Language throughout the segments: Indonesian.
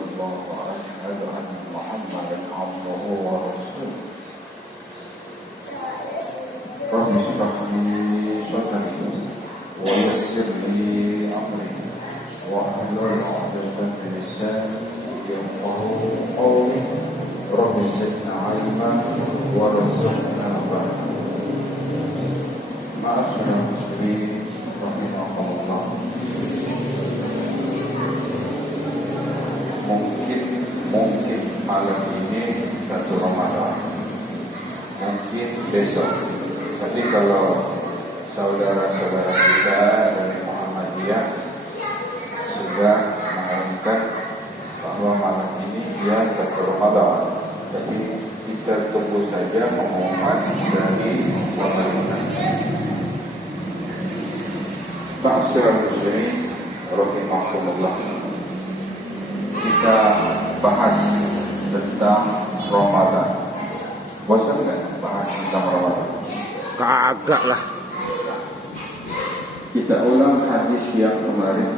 الله وأشهد أن محمدا عبده ورسوله رب اشرح لي صدري ويسر لي أمري واحلل عقدة من لساني يفقهوا قولي رب زدنا علما وارزقنا بركة. Ma'asyiral muslimin rahimakumullah. Mungkin malam ini 1 Ramadan, mungkin besok. Tapi kalau saudara-saudara kita dari Muhammadiyah sudah mengumumkan bahwa malam ini dia 1 Ramadan, jadi kita tunggu saja pengumuman dari pemerintah. Ma'asyiral muslimin rahimakumullah. Kita bahas tentang Ramadan. Bosan enggak bahas tentang Ramadan? Kagak lah. Kita ulang hadis yang kemarin.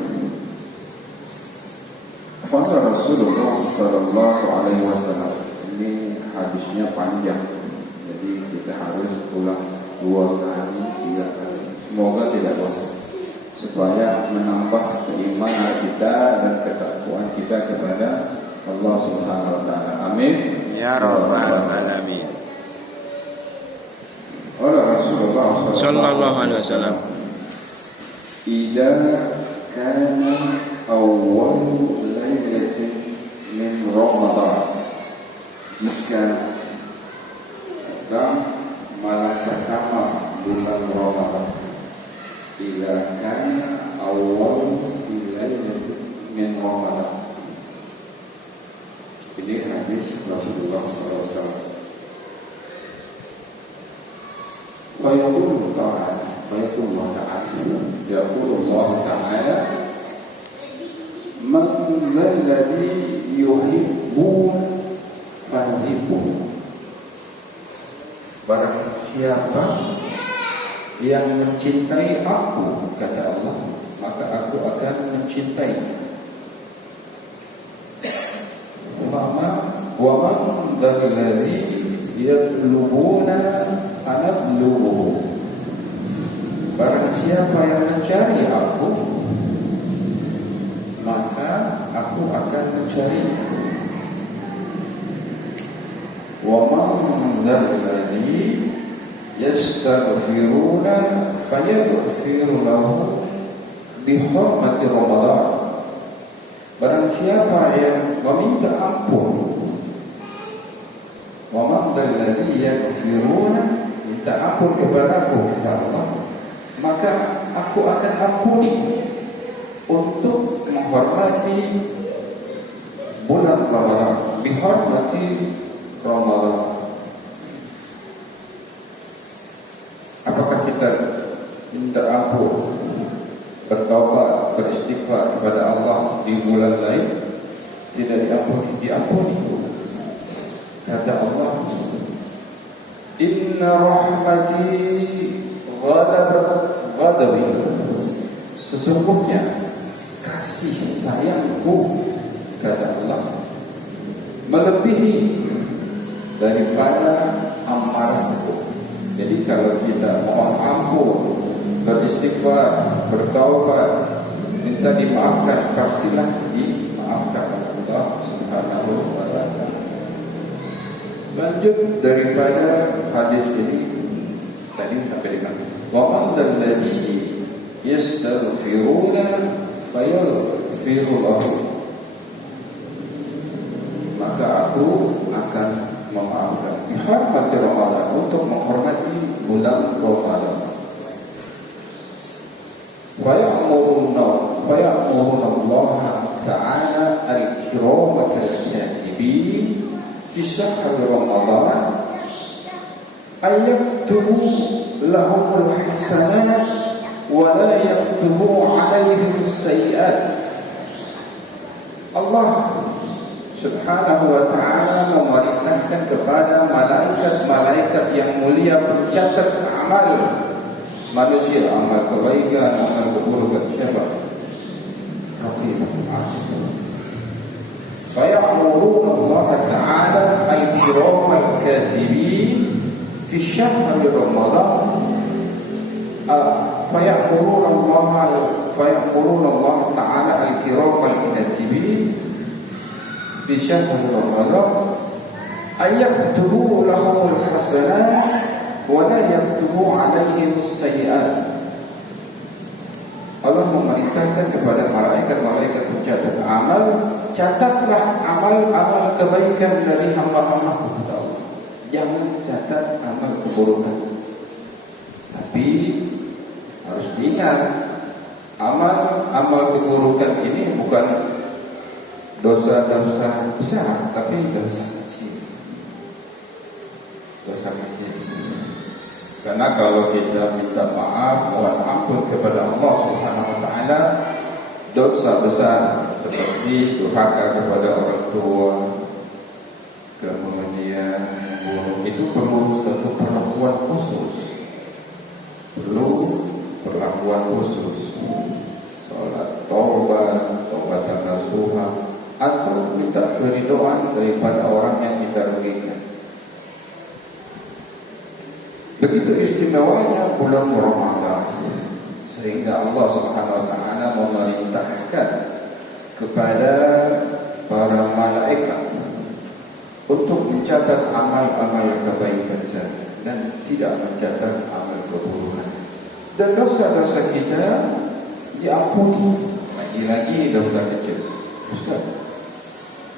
Qala Rasulullah sallallahu alaihi wasallam. Ini hadisnya panjang. Jadi kita harus ulang 2 kali, 3 kali. Semoga tidak bosan, supaya menambah keimanan kita dan ketakwaan kita kepada Allah Subhanahu wa taala. Amin Ya rabbal alamin. Rasulullah Sallallahu alaihi wasallam. Idza kana awwal lailatin min Ramadan, jika malam pertama bulan Ramadan, idza kana awwal lailatin min Ramadan. Ini hadis Rasulullah SAW. Fayaqulu ta'ala, Yaqulullah ta'ala, Man zalladhi yuhibbun fahibun. Barang siapa yang mencintai aku, kata Allah, maka aku akan mencintai. Wa man dzalladzi yatlubuna anabluhu. Barang siapa yang mencari aku, maka aku akan mencari. Wa man dzalladzi yastaghfiruna fayaghfiru lahu bihurmati Ramadan. Barang siapa yang meminta ampun, wa man dzalladzi yaghfiruna, minta ampun kepadaku, kata Allah, maka aku akan ampuni untuk menghormati bulan Ramadan, bihormati Ramadan. Apakah kita minta ampun, bertaubat, beristighfar kepada Allah di bulan lain tidak diampuni? Diampuni. Kata Allah, Inna rahmati ghadabi, sesungguhnya kasih sayangku, kata Allah, melebihi daripada amarahku. Jadi kalau kita mohon ampun, beristighfar, bertaubat, minta dimaafkan, pastilah dimaafkan Allah Subhanahu wa taala. Lanjut daripada hadis ini tadi sampai dengan wa man dzalladzi yastaghfiruna fayaghfiru lahu, maka aku akan memaafkan. Dihormati Ramadan, untuk menghormati bulan Ramadan. Faya'muruna Allah Ta'ala al-kiramata al-katibin fi syahr Ramadan ayyaktubu lahum al-hasanat wa la yaktubu alaihim as-sayyi'at. Allah Subhanahu wa ta'ala memerintahkan kepada malaikat-malaikat yang mulia mencatat amal manusia, amal kebaikan, amal keburukan. Siapa? Raqib. فيأمرون الله تعالى الكرام الكاتبين في شهر رمضان فيأمرون الله تعالى الكرام الكاتبين في شهر رمضان أن يكتبوا لهم الحسنات ولا يكتبوا عليهم السيئات. Allah memerintahkan kepada malaikat-malaikat pencatat amal, catatlah amal-amal kebaikan dari hamba-hamba kepada Allah. Jangan catat amal keburukan. Tapi harus diingat, amal keburukan ini bukan dosa-dosa besar, tapi dosa kecil. Dosa kecil. Karena kalau kita minta maaf, mohon ampun kepada Allah Subhanahu wa taala, dosa besar seperti durhaka kepada orang tua, kemudian itu perlu satu perlakuan khusus. Salat taubat nasuha, atau minta keridhaan daripada orang yang kita rugikan. Begitu istimewanya bulan Ramadan, sehingga Allah Subhanahu wa taala memerintahkan kepada para malaikat untuk mencatat amal-amal kebaikan saja dan tidak mencatat amal keburukan. Dan dosa-dosa kita diampuni. Lagi-lagi dosa kecil. Ustaz,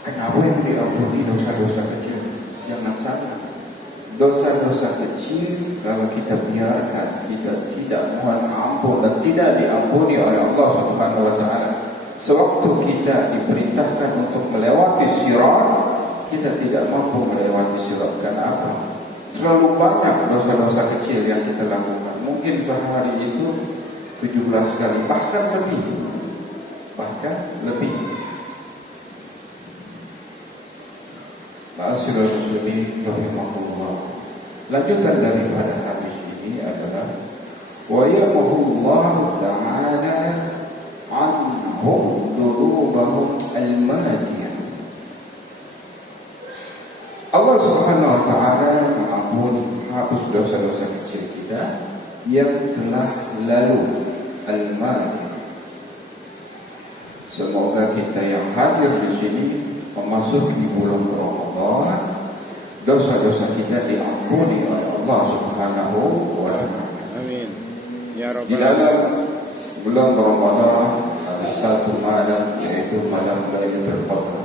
kenapa yang diampuni dosa-dosa kecil? Jangan salah. Dosa-dosa kecil kalau kita biarkan, kita tidak mohon ampun dan tidak diampuni oleh Allah Subhanahu wa taala. Sewaktu kita diperintahkan untuk melewati sirat, kita tidak mampu melewati sirat. Kenapa? Terlalu banyak dosa-dosa kecil yang kita lakukan. Mungkin sehari itu 17 kali, bahkan lebih. Ma'asyiral muslimin rahimahullah. Lanjutan daripada hadis ini adalah wa yamhullahu ta'ala anhum dhunubahum al-madiyah. Allah Subhanahu wa taala mengampuni, hapus dosa-dosa kecil kita yang telah lalu, al-madiyah. Semoga kita yang hadir di sini memasuki bulan Ramadan, dosa-dosa kita diampuni oleh Allah Subhanahu wa taala. Amin. Ya Di Rabbal dalam bulan Ramadan ada satu malam, yaitu malam Lailatul Qadar.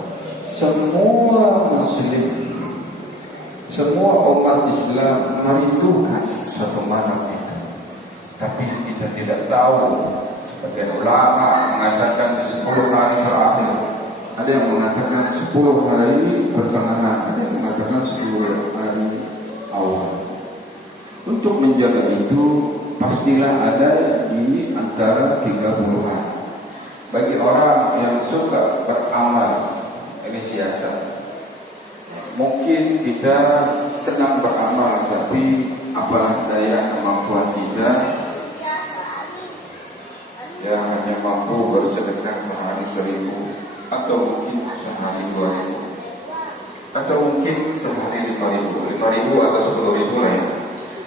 Semua muslim, semua umat Islam merindukan satu malam itu. Tapi kita tidak tahu. Sebagian ulama mengatakan di 10 hari terakhir. Ada yang mengatakan 10 hari pertengahan, ada yang mengatakan 10 hari awal. Untuk menjaga itu, pastilah ada di antara 30 hari. Bagi orang yang suka beramal, ini siasat. Mungkin kita senang beramal, tapi apalah daya kemampuan kita, yang hanya mampu bersedekah sehari 1000, atau mungkin sehari 2000, atau mungkin sehari 5.000 atau 10.000 lah ya.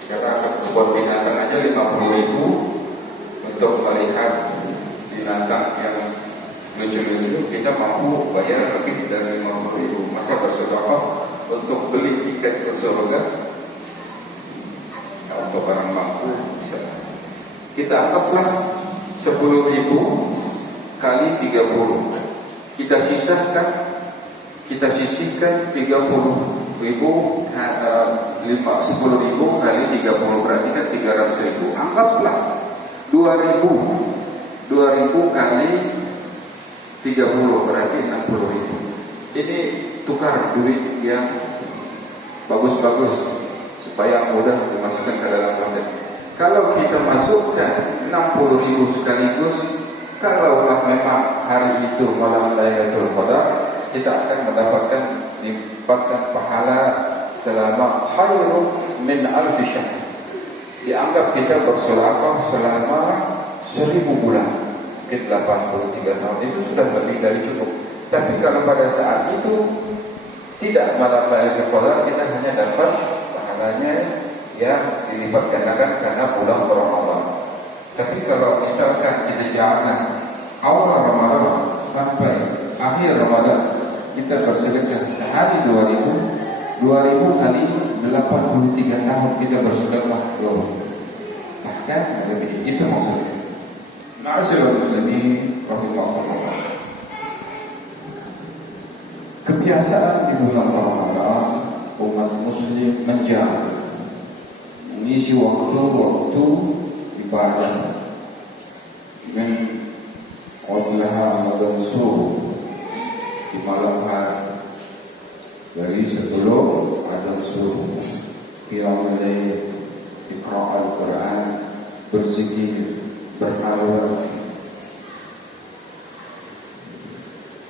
Karena kebun binatang aja 50.000 untuk melihat binatang yang lucu-lucu, kita mampu bayar lebih dari 50.000. Maka bersedekah untuk beli tiket ke surga, nah, untuk orang mampu bisa. Kita anggaplah 10.000 kali 30. Kita sisihkan 30.000, 10.000 kali 30 berarti kan 300.000. Anggaplah 2.000 kali 30 berarti 60.000. Ini tukar duit yang bagus-bagus supaya mudah dimasukkan ke dalam konten. Kalau kita masukkan 60.000 sekaligus, kalaulah memang hari itu malam Lailatul Qadar, kita akan mendapatkan dipatkan pahala selama khairun min alfi syahr. Dianggap kita bersedekah selama 1000 bulan, mungkin 83 tahun, itu sudah lebih dari cukup. Tapi kalau pada saat itu tidak malam Lailatul Qadar, kita hanya dapat pahalanya yang dilipat gandakan karena bulan Ramadan. Tapi kalau misalkan kita jalankan awal Ramadan sampai akhir Ramadan, kita bersedekah sehari 2000 kali 83 tahun kita bersedekah 20. Bahkan lebih, itu maksudnya. Ma'asyiral muslimin rahimahullah. Kebiasaan di bulan Ramadan umat muslim menjaga mengisi waktu-waktu ibadah dengan qadlaha Ramadan subuh di malam hari, dari sebelum azan subuh, qiyamul lail, iqra' al-Quran, berzikir, berhalwat,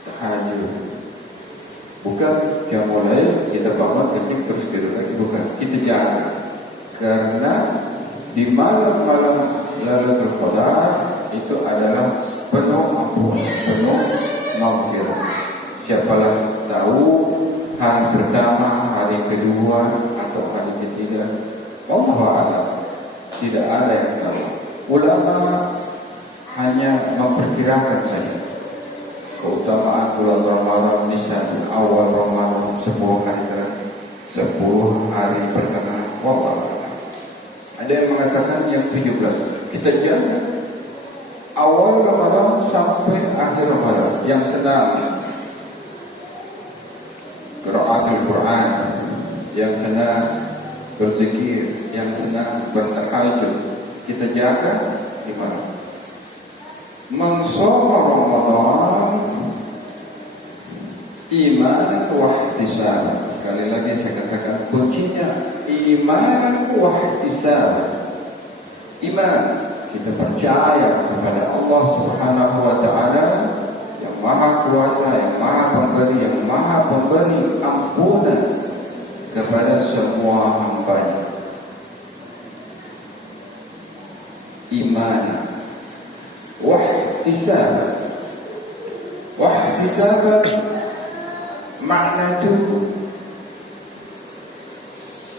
tahajud. Bukan jam mulai kita bangun ketik terus tidur lagi, bukan. Kita jaga, karena di malam-malam Lailatul Qadar itu adalah penuh ampun, penuh maghfirah. Siapalah tahu hari pertama, hari kedua, atau hari ketiga, Allah a'lam, tidak ada yang tahu. Ulama hanya memperkirakan saja keutamaan bulan Ramadan, misalnya awal Ramadan 10 hari terakhir, 10 hari pertengahan. Ada yang mengatakan yang 17. Kita jaga awal Ramadan sampai akhir Ramadan. Yang senang qiraatul Quran, yang senang berzikir, yang senang bertahajud, kita jaga di mana? Mensoma Ramadan iman wa ihtisab. Sekali lagi saya katakan kuncinya iman wa ihtisab. Iman, kita percaya kepada Allah Subhanahu wa taala yang Maha Kuasa, yang Maha Pemberi, yang Maha Pemberi ampunan kepada semua hamba-Nya. Iman wahtisab. Wahtisab makna itu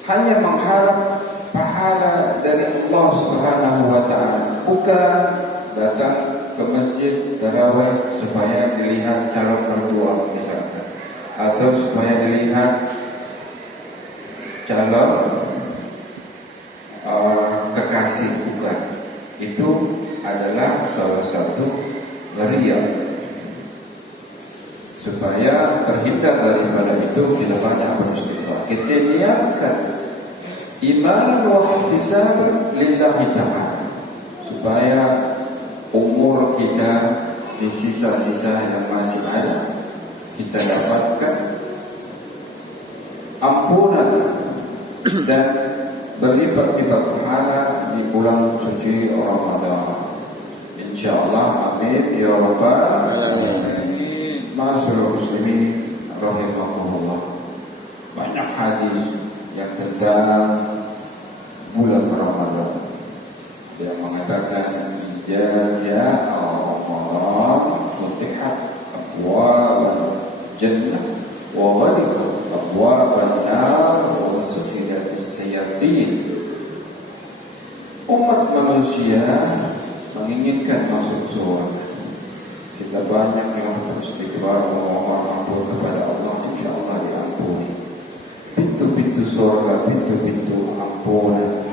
hanya mengharap pahala dari Allah Subhanahu wa taala, bukan datang ke masjid tarawih supaya dilihat calon mertua misalkan, atau supaya dilihat calon kekasih, bukan. Itu adalah salah satu riya. Supaya terhindar daripada itu, kita banyak beristighfar. Kita niatkan iman wa ihtisab lillahi ta'ala, supaya umur kita di sisa-sisa yang masih ada, kita dapatkan ampunan dan berlipat-lipat pahala di bulan suci Ramadan. InsyaAllah, amin ya rabbal alamin. Ma'asyiral muslimin rahimahullah. Banyak hadis yang tentang bulan Ramadan. Dia mengatakan jaza Ramadan futihat abwab jannah wa ghaliqat abwab an-nar wa sufidat as-sayatin. Umat manusia menginginkan masuk surga. Kita banyak yang beristighfar memohon ampun kepada Allah, insyaallah diampuni. Pintu-pintu surga, pintu-pintu ampunan,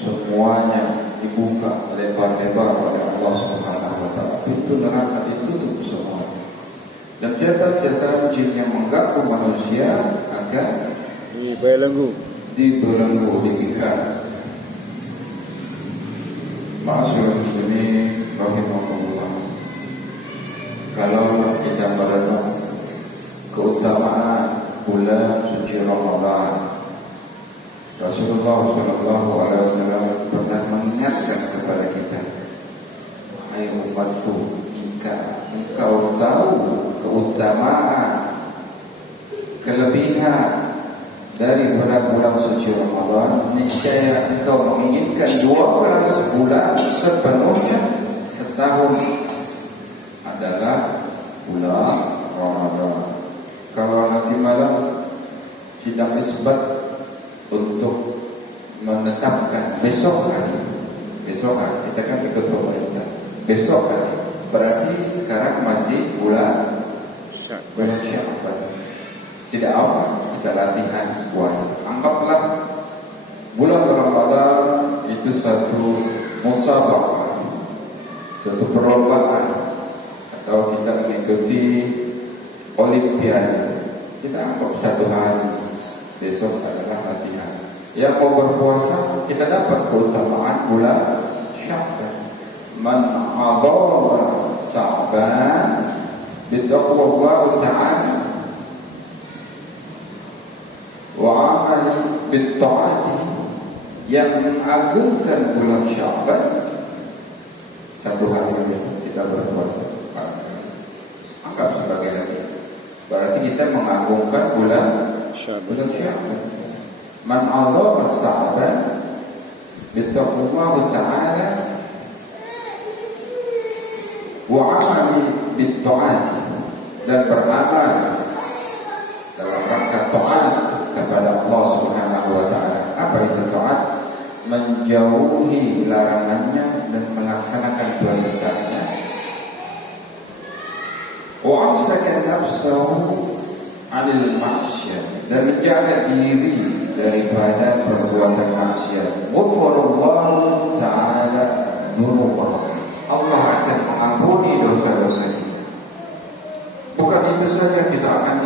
semuanya dibuka lebar-lebar oleh Allah Subhanahu wa taala. Pintu neraka ditutup semua. Dan setan-setan jin yang mengganggu manusia akan dibelenggu, diikat. Ma'asyiral muslimin rahimahullah. Kalau kita merenung keutamaan bulan suci Ramadan, Rasulullah SAW pernah mengingatkan kepada kita, wahai umatku, jika engkau tahu keutamaan, kelebihan dari bulan suci Ramadan, niscaya engkau menginginkan 12 bulan sepenuhnya setahun adalah bulan Ramadan. sidang isbat untuk menetapkan besok hari kita kan ikut pemerintah, besok hari berarti sekarang masih bulan Sya'ban, tidak awal kita latihan puasa. Anggaplah bulan Ramadan itu satu musabaqah, satu perlombaan, atau kita mengikuti olimpiade. Kita anggap satu hari, besok adalah latihan. Yang mau berpuasa, kita dapat keutamaan bulan Sya'ban. Man hadara Sya'ban bitaqwallahu ta'ala wa amali bitta'ati, yang mengagungkan bulan Sya'ban, satu hari besok kita berpuasa. Anggap sebagai latihan. Berarti kita mengagungkan bulan Sya'ban. Man hadara Sya'ban bitaqwallahu ta'ala wa amali bitta'ati, dan beramal dalam rangka taat kepada Allah Subhanahu wa taala. Apa itu taat? Menjauhi larangannya dan melaksanakan perintahnya. Wa amsaka nafsahu 'anil maksiat, dan menjaga diri daripada perbuatan maksiat. Ghaffarallahu ta'ala dzunubahu, Allah akan mengampuni dosa-dosa kita. Bukan itu saja, kita akan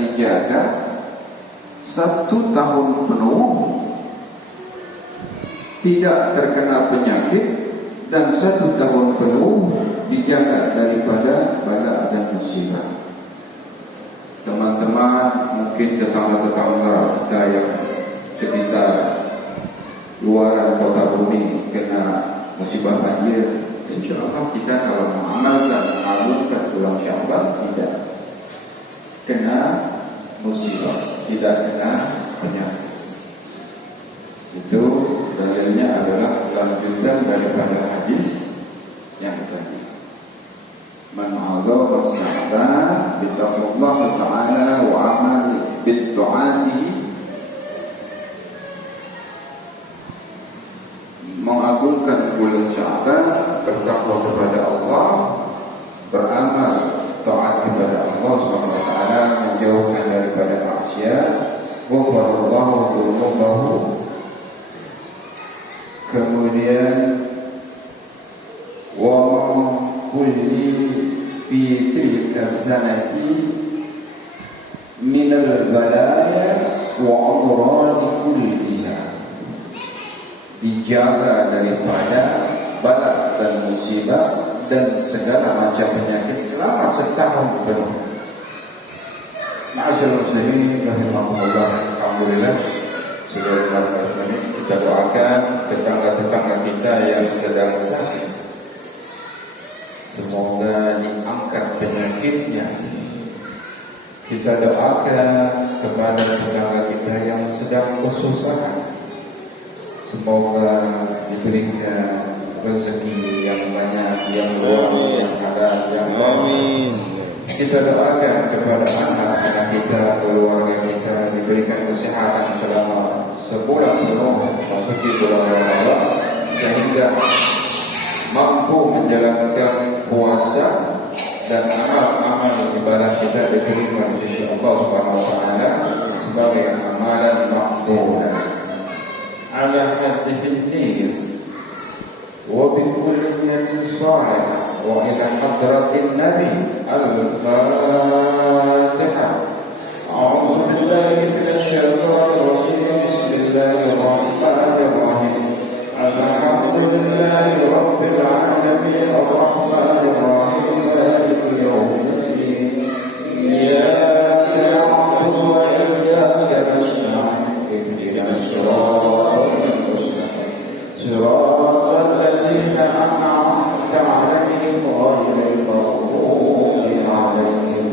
dijaga 1 tahun penuh tidak terkena penyakit, dan 1 tahun penuh dijaga daripada bala dan musibah. Teman-teman, mungkin tetangga-tetangga kita yang sekitar luaran kota Bumi kena musibah banjir, insyaallah kita kalau mengamalkan bulan Sya'ban tidak kena musibah, tidak kena penyakit. Itu dalilnya adalah lanjutan daripada hadis yang tadi. Man hadara Sya'ban bitaqwallahu ta'ala wa amali bitta'ati, mengagungkan bulan Sya'ban, bertakwa kepada Allah, beramal taat kepada Allah Subhanahu wa taala, menjauhkan daripada maksiat. Ghaffarallahu dzunubahu, kemudian wa kulli fi tilka sanati min al-balaya wa amrad kulliha, dijaga daripada bala dan musibah dan segala macam penyakit selama setahun penuh. Ma'asyiral muslimin rahimakumullah, alhamdulillah sudah 15 menit. Kita doakan tetangga-tetangga kita yang sedang sakit, semoga diangkat penyakitnya. Kita doakan kepada tetangga kita yang sedang kesusahan, semoga diberikan rezeki yang banyak, yang luas, yang halal, yang amin. Kita doakan kepada anak-anak kita, keluarga kita, diberikan kesehatan selama sebulan penuh memasuki bulan Ramadan, sehingga mampu menjalankan puasa dan amal-amal ibadah kita diterima di sisi Allah Subhanahu wa taala sebagai amalan maqbul. على هذه النية وبكل نية صالحة وإلى حضرة النبي الفاتحة. أعوذ بالله من الشيطان الرجيم. بسم الله الرحمن الرحيم. الحمد لله رب العالمين الرحمن الرحيم مالك يوم الدين إياك نعبد وإياك نستعين اهدنا الصراط صراط الذين أنعمت عليهم غير المغضوب عليهم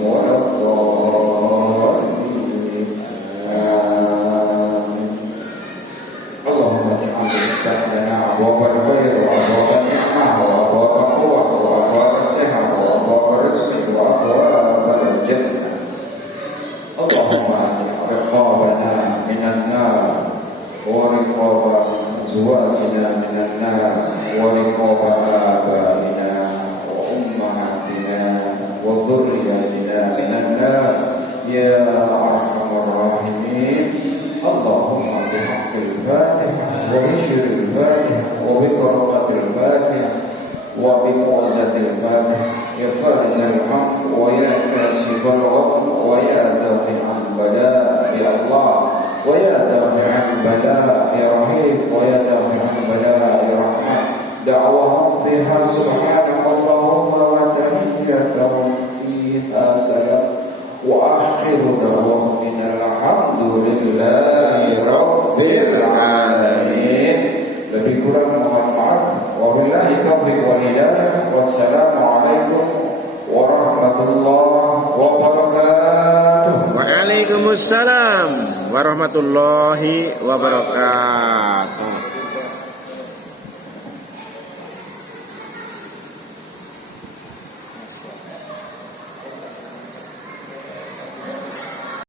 درجاتنا من النار ورقاب آبائنا وأمهاتنا وذرياتنا من النار يا أرحم الراحمين. اللهم بحق الفاتحة وبشر الفاتحة وببركة الفاتحة وبقوة الفاتحة يا فارس الحق ويا كاشف الغم ويا دافع البلاء يا الله ويا دافع البلاء يا رحيم ويا دافع البلاء يا رحمن. دعوهم فيها سبحانك اللهم وتحيتهم فيها سلام وآخر دعواهم إن الحمد لله رب العالمين. Lebih kurang mohon maaf. Wabillahi taufiq wal hidayah. Wassalamualaikum warahmatullahi wabarakatuh. Waalaikumsalam warahmatullahi wabarakatuh.